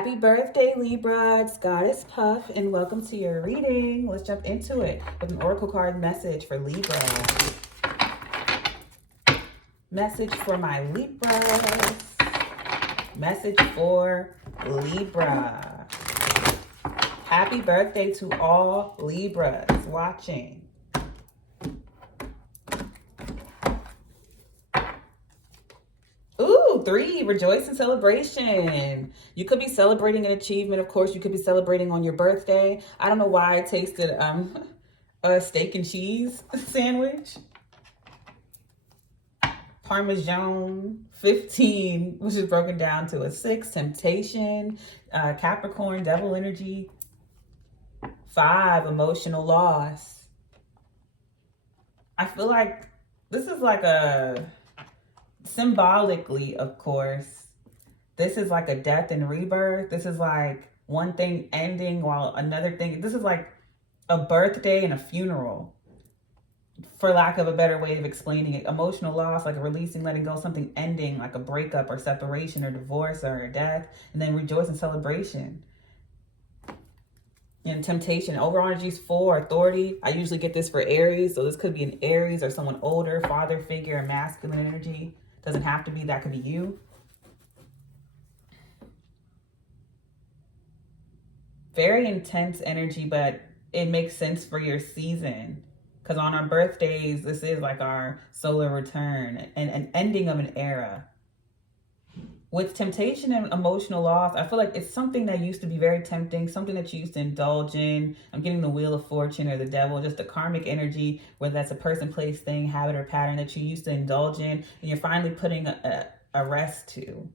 Happy birthday, Libra. It's Goddess Puff, and welcome to your reading. Let's jump into it with an oracle card message for Libra. Message for my Libras. Message for Libra. Happy birthday to all Libras watching. Ooh, 3, rejoice and celebration. You could be celebrating an achievement. Of course, you could be celebrating on your birthday. I don't know why I tasted a steak and cheese sandwich. Parmesan. 15, which is broken down to a 6, temptation. Capricorn, devil energy. 5, emotional loss. I feel like this is like a... Symbolically, of course, this is like a death and rebirth. This is like one thing ending while another thing, this is like a birthday and a funeral, for lack of a better way of explaining it. Emotional loss, like a releasing, letting go, something ending, like a breakup or separation or divorce or a death, and then rejoice and celebration. And temptation, overall energy is 4, authority. I usually get this for Aries, so this could be an Aries or someone older, father figure, or masculine energy. Doesn't have to be, that could be you. Very intense energy, but it makes sense for your season. Because on our birthdays, this is like our solar return and an ending of an era. With temptation and emotional loss, I feel like it's something that used to be very tempting, something that you used to indulge in. I'm getting the Wheel of Fortune or the devil, just a karmic energy, whether that's a person, place, thing, habit, or pattern that you used to indulge in, and you're finally putting a rest to.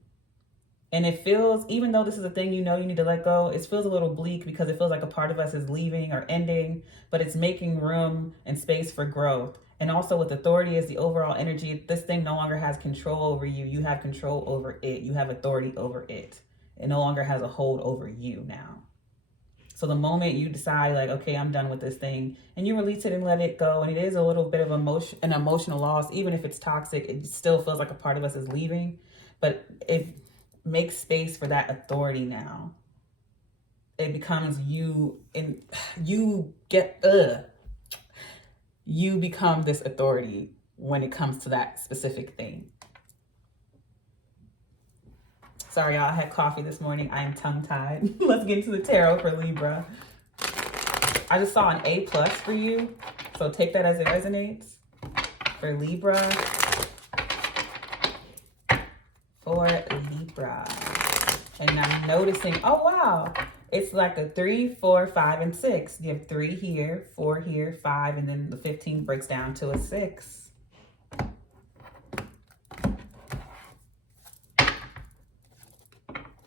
And it feels, even though this is a thing you know you need to let go, it feels a little bleak because it feels like a part of us is leaving or ending, but it's making room and space for growth. And also with authority as the overall energy, this thing no longer has control over you. You have control over it. You have authority over it. It no longer has a hold over you now. So the moment you decide like, okay, I'm done with this thing, and you release it and let it go, and it is a little bit of an emotional loss, even if it's toxic, it still feels like a part of us is leaving, but it makes space for that authority now. It becomes you, and you become this authority when it comes to that specific thing. Sorry, y'all, I had coffee this morning. I am tongue-tied. Let's get into the tarot for Libra. I just saw an A+ for you, so take that as it resonates. For Libra. For Libra. And I'm noticing, oh, wow. It's like a 3, 4, 5, and 6. You have 3 here, 4 here, 5, and then the 15 breaks down to a 6.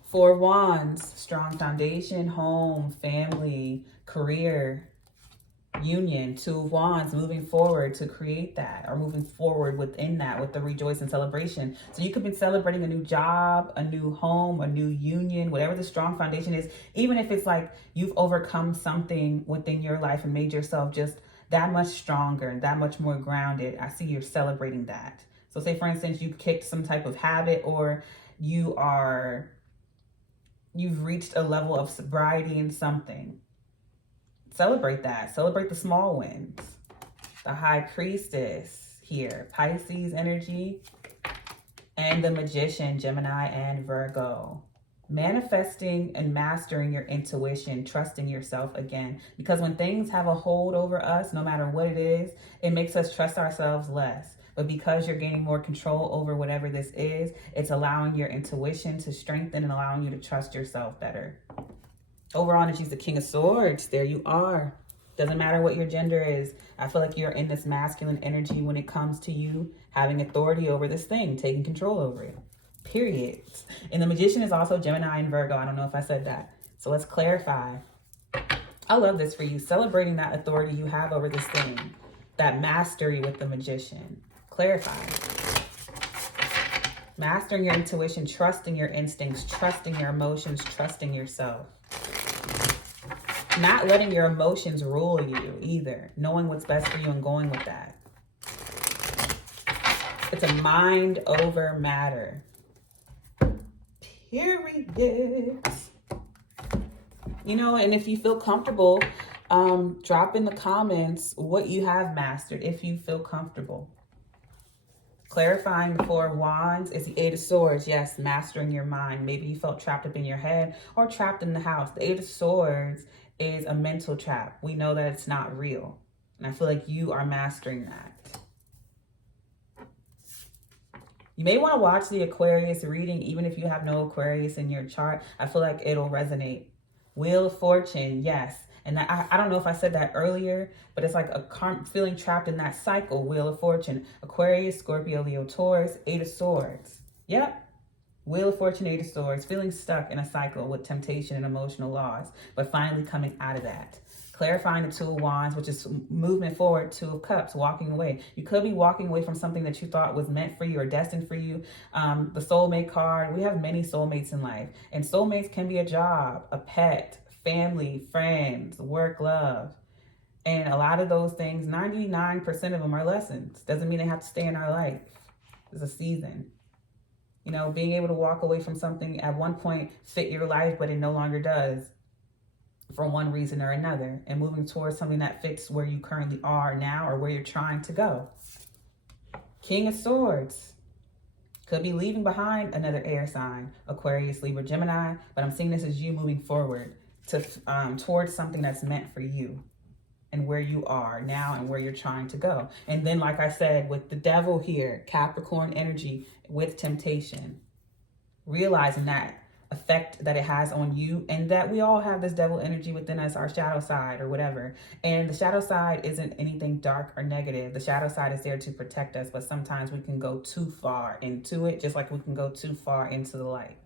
Four Wands, strong foundation, home, family, career, union. 2 of Wands, moving forward to create that, or moving forward within that with the rejoice and celebration. So you could be celebrating a new job, a new home, a new union, whatever the strong foundation is. Even if it's like you've overcome something within your life and made yourself just that much stronger and that much more grounded, I see you're celebrating that. So say, for instance, you kicked some type of habit, or you've reached a level of sobriety in something. Celebrate that. Celebrate the small wins. The High Priestess here. Pisces energy. And the Magician, Gemini and Virgo. Manifesting and mastering your intuition. Trusting yourself again. Because when things have a hold over us, no matter what it is, it makes us trust ourselves less. But because you're gaining more control over whatever this is, it's allowing your intuition to strengthen and allowing you to trust yourself better. Overall energy is the King of Swords. There you are. Doesn't matter what your gender is. I feel like you're in this masculine energy when it comes to you having authority over this thing, taking control over it. Period. And the Magician is also Gemini and Virgo. I don't know if I said that. So let's clarify. I love this for you. Celebrating that authority you have over this thing. That mastery with the Magician. Clarify. Mastering your intuition, trusting your instincts, trusting your emotions, trusting yourself. Not letting your emotions rule you either. Knowing what's best for you and going with that. It's a mind over matter. Period. You know, and if you feel comfortable, drop in the comments what you have mastered if you feel comfortable. Clarifying the Four of Wands is the Eight of Swords. Yes, mastering your mind. Maybe you felt trapped up in your head or trapped in the house. The Eight of Swords is a mental trap. We know that it's not real. And I feel like you are mastering that. You may want to watch the Aquarius reading, even if you have no Aquarius in your chart. I feel like it'll resonate. Wheel of Fortune, yes. And I don't know if I said that earlier, but it's like feeling trapped in that cycle, Wheel of Fortune. Aquarius, Scorpio, Leo, Taurus, Eight of Swords. Yep. Wheel of Fortune, Eight of Swords. Feeling stuck in a cycle with temptation and emotional loss, but finally coming out of that. Clarifying the Two of Wands, which is movement forward. Two of Cups, walking away. You could be walking away from something that you thought was meant for you or destined for you. The soulmate card, we have many soulmates in life. And soulmates can be a job, a pet, family, friends, work, love. And a lot of those things, 99% of them are lessons. Doesn't mean they have to stay in our life. It's a season. You know, being able to walk away from something at one point fit your life, but it no longer does for one reason or another. And moving towards something that fits where you currently are now or where you're trying to go. King of Swords. Could be leaving behind another air sign, Aquarius, Libra, Gemini. But I'm seeing this as you moving forward to towards something that's meant for you and where you are now and where you're trying to go. And then, like I said, with the devil here, Capricorn energy with temptation, realizing that effect that it has on you, and that we all have this devil energy within us, our shadow side or whatever. And the shadow side isn't anything dark or negative. The shadow side is there to protect us, but sometimes we can go too far into it, just like we can go too far into the light.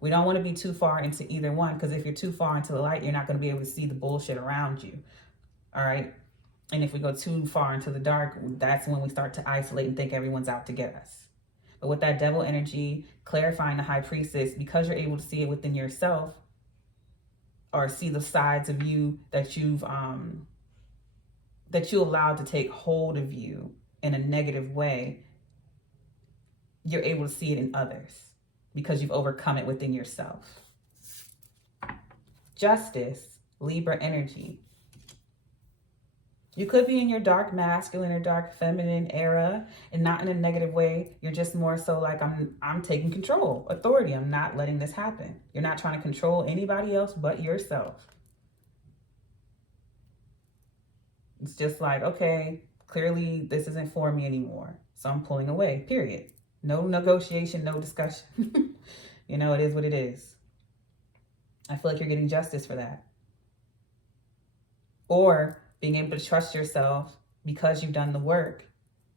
We don't want to be too far into either one, because if you're too far into the light, you're not going to be able to see the bullshit around you. All right. And if we go too far into the dark, that's when we start to isolate and think everyone's out to get us. But with that devil energy, clarifying the High Priestess, because you're able to see it within yourself, or see the sides of you that you allowed to take hold of you in a negative way, you're able to see it in others because you've overcome it within yourself. Justice, Libra energy. You could be in your dark masculine or dark feminine era, and not in a negative way. You're just more so like, I'm taking control, authority. I'm not letting this happen. You're not trying to control anybody else but yourself. It's just like, okay, clearly this isn't for me anymore, so I'm pulling away, period. No negotiation, no discussion. You know, it is what it is. I feel like you're getting justice for that. Or being able to trust yourself because you've done the work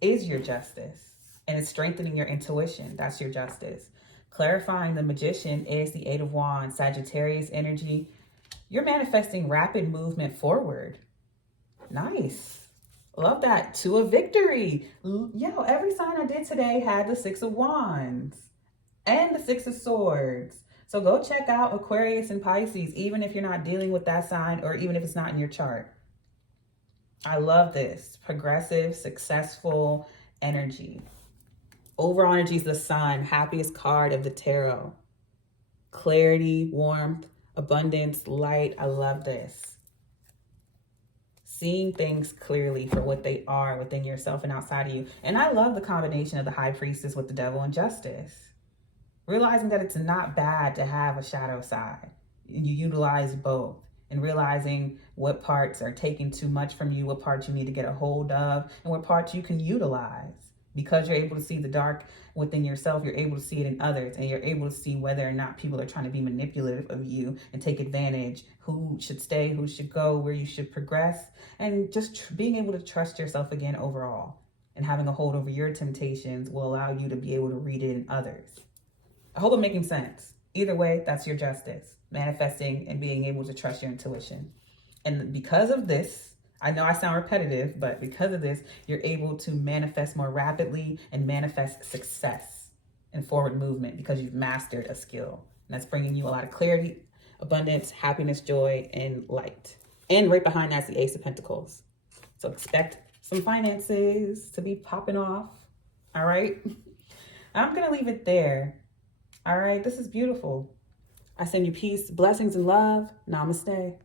is your justice. And it's strengthening your intuition. That's your justice. Clarifying the Magician is the Eight of Wands, Sagittarius energy. You're manifesting rapid movement forward. Nice. Love that. Two of Victory. Yo, every sign I did today had the Six of Wands and the Six of Swords. So go check out Aquarius and Pisces, even if you're not dealing with that sign or even if it's not in your chart. I love this. Progressive, successful energy. Overall energy is the Sun, happiest card of the tarot. Clarity, warmth, abundance, light. I love this. Seeing things clearly for what they are within yourself and outside of you. And I love the combination of the High Priestess with the Devil and Justice. Realizing that it's not bad to have a shadow side. You utilize both. And realizing what parts are taking too much from you, what parts you need to get a hold of, and what parts you can utilize. Because you're able to see the dark within yourself, you're able to see it in others, and you're able to see whether or not people are trying to be manipulative of you and take advantage, who should stay, who should go, where you should progress, and just being able to trust yourself again overall. And having a hold over your temptations will allow you to be able to read it in others. I hope I'm making sense. Either way, that's your justice. Manifesting and being able to trust your intuition. And because of this, I know I sound repetitive, but because of this, you're able to manifest more rapidly and manifest success and forward movement because you've mastered a skill. And that's bringing you a lot of clarity, abundance, happiness, joy, and light. And right behind that's the Ace of Pentacles. So expect some finances to be popping off. All right. I'm going to leave it there. All right. This is beautiful. I send you peace, blessings, and love. Namaste.